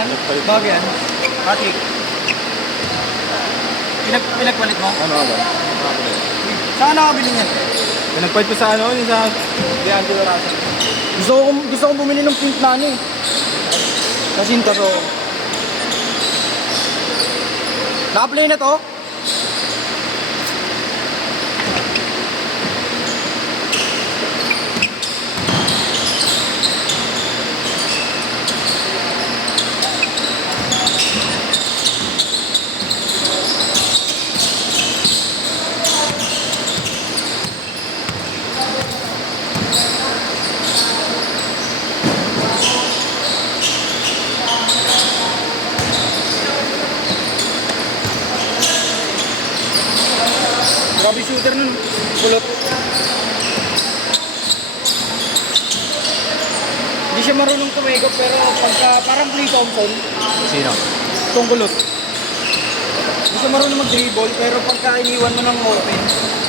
yan? Bago yan? Matik. Pinagpalit mo? Ano ba? Saan nakabili niyan? Pinagpalit ko sa ano, yung sa Diante Rasa. Gusto kong bumili ng pink na ano eh. Sa Sinta, so. Naka-play na to? Grabe shooter nun. Kulot. Hindi siya marunong tumigop pero pagka parang Clay Thompson. Sino? Itong kulot. Hindi siya marunong mag-dribble pero pagka iniwan mo ng open,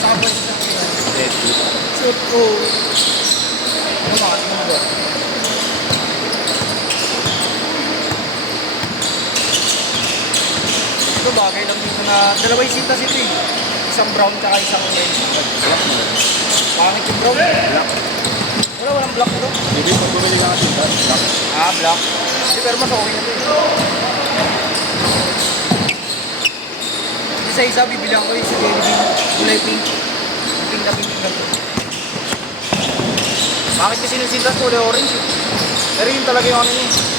sa boys lang yan. Shoot ko. Ano ba? Ano ba? Ito bagay lang dito na dalawa yung sintas ito eh. Isang brown tsaka isang red. Black mo. Pangit yung brown. Black. Walang black ito. Hindi, pag bumili ka kasi black. Ah, black. Hindi, pero mas okay na ito eh. Isa-isa bibilang ko yung sa Jelly Bean. Kulay pink. Pink na pink na pink. Bakit kasi yung sintas kulay orange eh? Pero yun talaga yung ano niya eh.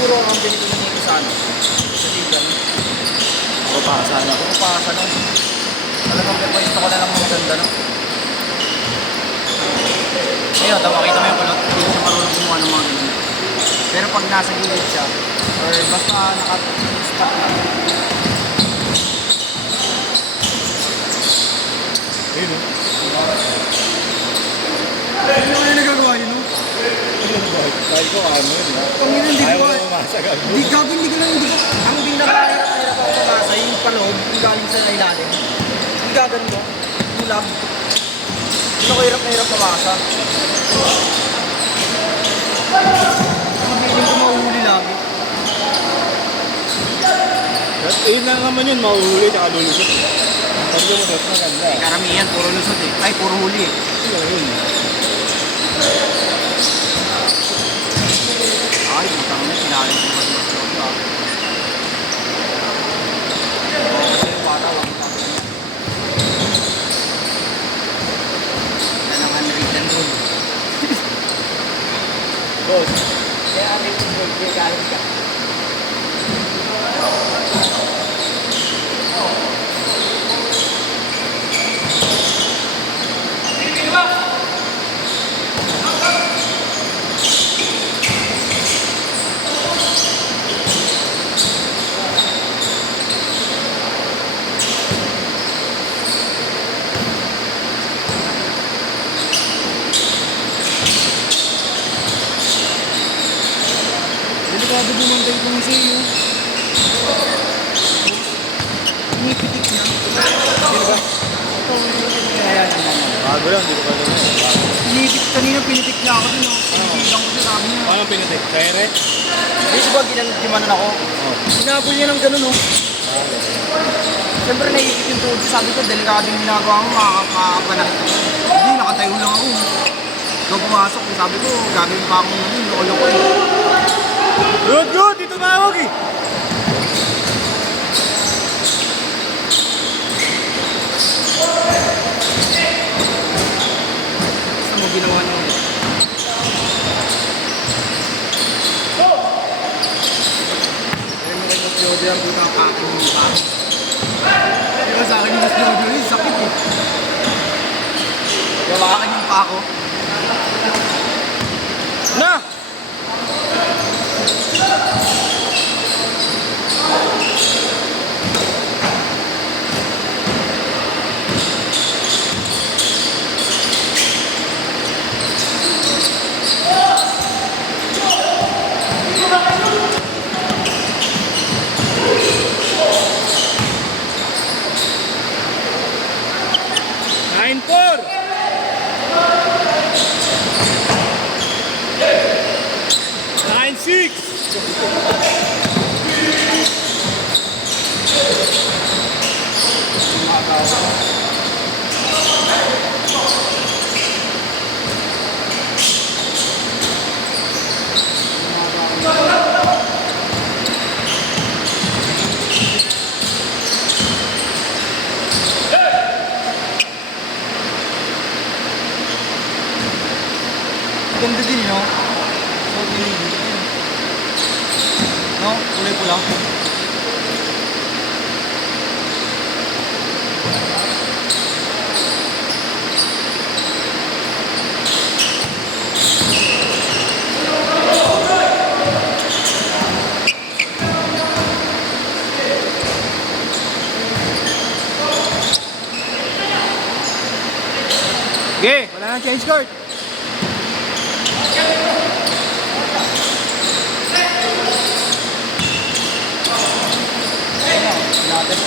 Siguro ang binili ko nito sa ano? Sa Ligan. Pupasan ako. Pumapasa no? Talagang pwesto ko na lang mga ganda no? Ayun, makita mo yung kulot. Hindi ko marunong kumuha ng mga ganun. Pero pag nasa gilid siya, or basta naka-spot lang. Ayun o. Ano yung nagagawa yun no? Dahil ko ano yun ha. Pangina, hindi Ayaw ko mo mamasagag. Hindi gagawin, hindi ko lang, hindi ko. Ang pinakahirap ako pumasa, yung paloob, yung galing sa ilalim. Yung gagawin ko, yung lab. Hindi ako hirap pumasa. Hindi ko mahuhuli lagi. Ayun lang naman yun, mahuhuli at lulusot. Pag lumusot, maganda. Karamihan, puro lusot eh. Ay, puro huli eh. Yun. Ay, butang na, sinalim ko mas loob ah. Kasi yung bata, butang na. Yan ang unwritten rule. Boss. Kaya unwritten rule, kaya galit ka. Delikado bumantay kong isa yun. Pinipitik niya. Sino ba? Ito, kaya yan ang mama. Bago lang, hindi ko pa alam. Kanina pinitik niya ako din, no? Pinipilang ko siya, sabi niya. Paano pinitik? Kere? Hindi ba gimanan ako? Oo. Sinabol niya ng gano'n, no? Siyempre naiikip yung tuhod ko. Sabi ko, delikado yung ginagawa mo, makakapanakit ako. Hindi, nakatayo lang ako. Ikaw pumasok, sabi ko, gagawin pa akong ano, loko-loko eh. Good! Dito tawag eh! Basta mo ginawa niya ulit. Kaya mo kay Mas Jody ang puta ang kakin mo pa. Pero sa akin yung Mas Jody yun, sakit eh. Gawakan yung pa ako. Na! Six! Ganda din, no? So, dinigil. No? Kulay pula. Okay, wala nang change court. Natin.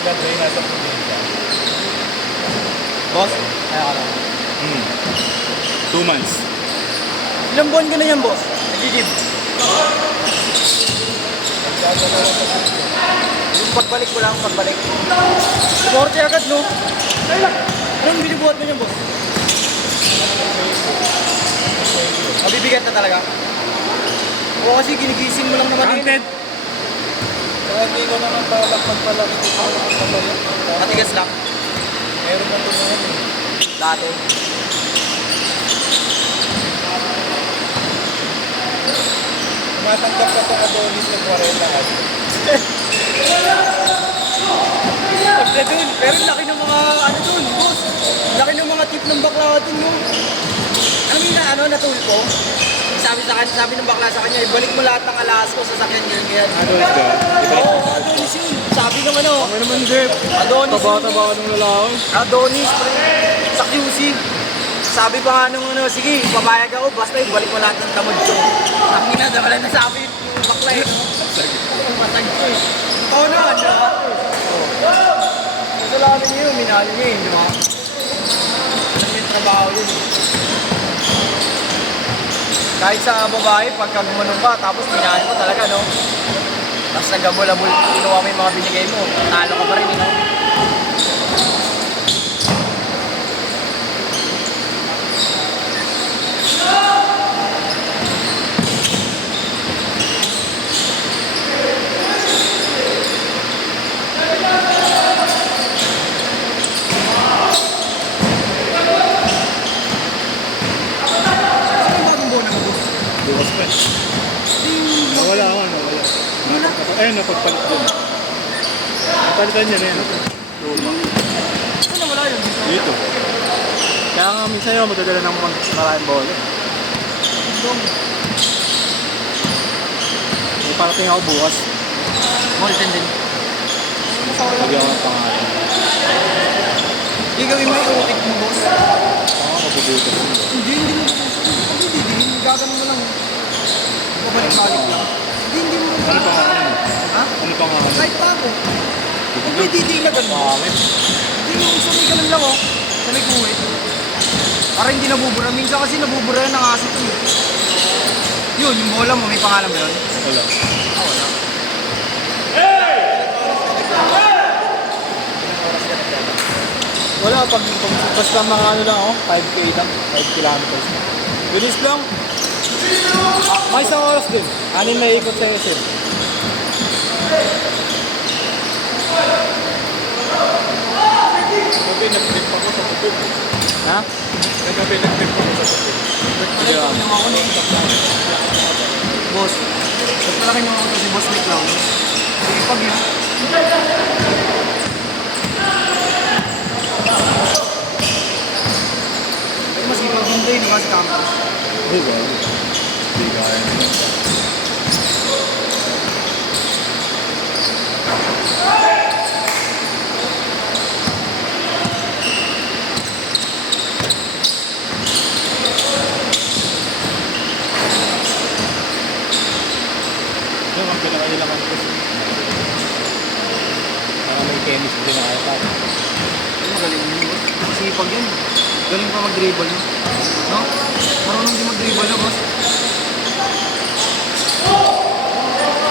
Sila Dre, nasa probinsya. Boss, kaya ka lang. 2 months. Ilang buwan ka na yan, boss? Nagigib. Yung pagbalik ko lang, pagbalik. Suporte agad, no? Anong binubuhat mo niyan, boss? Mabibigat na talaga. Oo, kasi ginigising mo lang naman. Counted. Kaya hindi ko naman balak magpalaki dito ako naman pabalik. Matigas lang. Meron na ito ngayon eh. Dati. Tumatanggap ka sa Adonis ng 40 at Pagka dun, pero laki ng mga, ano dun, boss. Laki ng mga tip ng bakla dun, no? Alam mo yun na, ano, natulpo? Sabi sa kanya, sabi ng bakla sa kanya, ibalik mo lahat ng alas ko sa sakyan ganyan. Adonis ka. Oo, Adonis yun. Sabi ng ano, Ano naman, Jeff? Adonis yun. Taba-taba ka ng lalaki. Adonis, pre. Sa QC. Sabi pa nga nung ano, sige, papayag ako, basta ibalik mo lahat ng tamad ko. Nakina, wala na sabi yung bakla eh. Masag ko eh. Oo naman, di ba? Kasalanan niyo yun, minalo niyo yun, di ba? Alam yung trabaho yun. Kahit sa babae, pagka gumanong ka, tapos minalo mo talaga, no? Tapos nagabol-abol, kinuha mo yung mga binigay mo, talo ka pa rin, no? Ano bagong bono mo, boss? Bukas pa. Nawala ako, nawala. Ayun, napagpalit doon. Napalitan niya na yun. Luma. Ano wala yun? Dito. Kaya nga minsan yun, magdadala ng maraming bola. Dong. May parating ako bukas. Molten din. Bigyan ko ng pangalan. Hindi gawin mo yung utik mo, boss. Ako, mabubutas mo. Hindi mo. Hindi. Gagano mo lang. Babalik-balik lang. Hindi mo. Ano pangalan mo? Ha? Ano pangalan? Kahit pa ako. Kung may didilagan mo. Pangit. Hindi mo sa may ganun lang, oh. Sa may kuwit. Para hindi nabubura. Minsan kasi nabubura yan ng aso to. Eh. Yun, yung bola mo, may pangalan ba yun? Wala. Ah, wala. Wala, pag basta mga ano lang ako, 5K lang, 5 kilometers. Bilis lang. May isang oras din. Anin na ikot sa SM. Gabi nag-trip ako sa tubig. Ha? Gabi nag-trip ako sa tubig. Hindi ako. Yung ako na boss, mas malaki naman ako si Boss Nick lang. Sige, pag yun. Pero mas ipag-hinday, di ba, sa campus? Hindi ba? Hindi kaya. sipag yan. Galing pa mag-dribble, no? No? Marunong din mag-dribble, no, boss?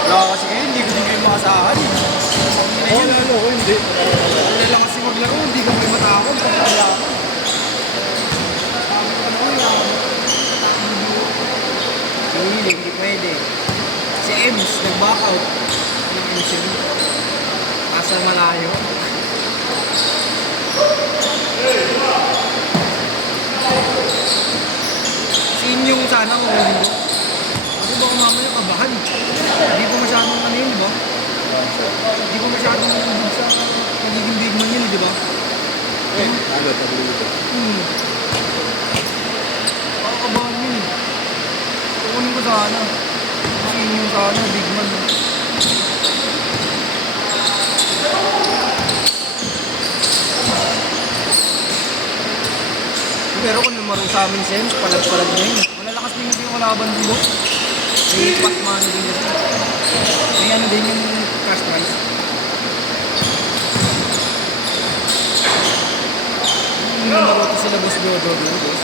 Wala kasi kayo, hindi ko din kayo makasahan. Hindi na yun. Hindi. Wala lang kasi maglaro, hindi ka may matakot. Pagkakalaman. Hindi pwede. Si Ems, nag-back out. Yung Ems yun. Nasa malayo. Sin yung sana kung hindi ko. Kasi baka mamaya kabahan. Hindi ko masyadong ano yun, di ba? Hindi ko masyadong nandun sa pagiging big man yun, di ba? Agad, tabi-tabi. Pakakabahan yun eh. Kukunin ko sana. Sin yung sana, big man. Pero kung lumaro sa amin siya, palag-palag na yun. Malalakas din kasi yung kalaban dito. May patmano din kasi. May ano din yung cash prize. Yung lumaro to sila Boss Dodo dito, boss.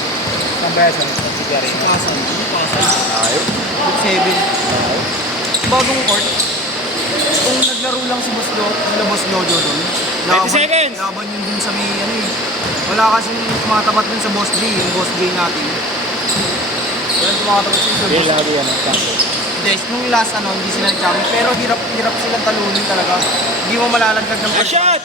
Ang beses, ang sigari. Si Pasay. Si Pasay. Ayaw. Group 7. Bagong court. Kung naglaro lang si Boss Dodo, sila Boss Dodo doon. 20 seconds. Laban yun dun sa may ano eh. Wala kasing tumatapat dun sa Boss J, yung Boss J natin. Wala tumatapat dun sa Hindi, Boss J. lagi yan. Des, nung last ano, hindi sila nag-champion. Pero hirap silang talunin talaga. Hindi mo malalagdag ng Shot!